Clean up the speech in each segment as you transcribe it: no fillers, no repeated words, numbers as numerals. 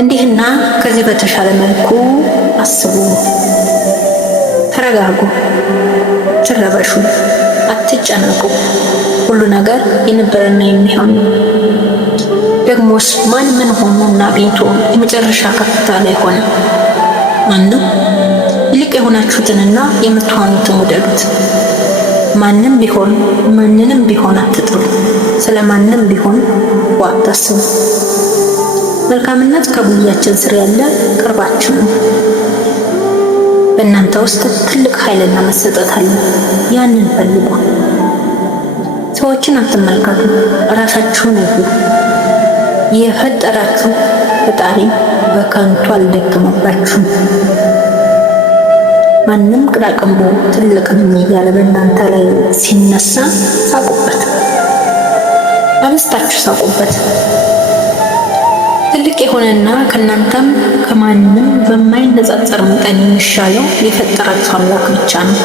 እንዲህና ከዚህ በተሻለ መልኩ አስቡ። ተረጋጉ፣ ትረበሹ፣ አትጨነቁ። ሁሉ ነገር የነበረና የሚሆን ነው። ደግሞስ ማን ምን ሆኖና አግኝቶ የመጨረሻ ከፍታ ላይ ሆነ? ማንም። ይልቅ የሆናችሁትንና የምትሆኑትን ውደዱት። ማንም ቢሆን ማንንም ቢሆን አትጥሉ። ስለ ማንም ቢሆን አታስቡ። መልካምነት ከጉያችን ስር ያለ ቅርባችን ነው። በእናንተ ውስጥ ትልቅ ኃይልና መሰጠት አለ። ያንን ፈልጉ። ሰዎችን አትመልከቱ፣ ራሳችሁን እዩ። የፈጠራችሁ ፈጣሪ በከንቱ አልደከመባችሁም። ማንም ቅራቅንቦ ትልቅ ነኝ እያለ በእናንተ ላይ ሲነሳ ሳቁበት፣ አብስታችሁ ሳቁበት። ትልቅ የሆነና ከእናንተም ከማንም በማይነጻጸር መጠን የሚሻለው የፈጠራችሁ አምላክ ብቻ ነው።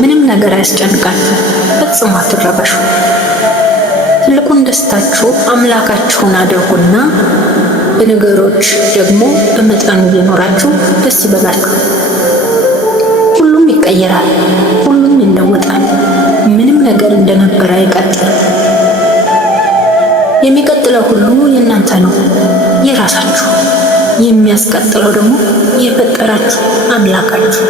ምንም ነገር አያስጨንቃችሁ፣ ፈጽሞ አትረበሹ። ትልቁን ደስታችሁ አምላካችሁን አድርጉና በነገሮች ደግሞ በመጠኑ እየኖራችሁ ደስ ይበላችሁ። ሁሉም ይቀየራል፣ ሁሉም ይለወጣል። ምንም ነገር እንደነበረ አይቀጥልም። የሚቀጥለው ሁሉ የእናንተ ነው፣ የራሳችሁ። የሚያስቀጥለው ደግሞ የፈጠራችሁ አምላካችሁ።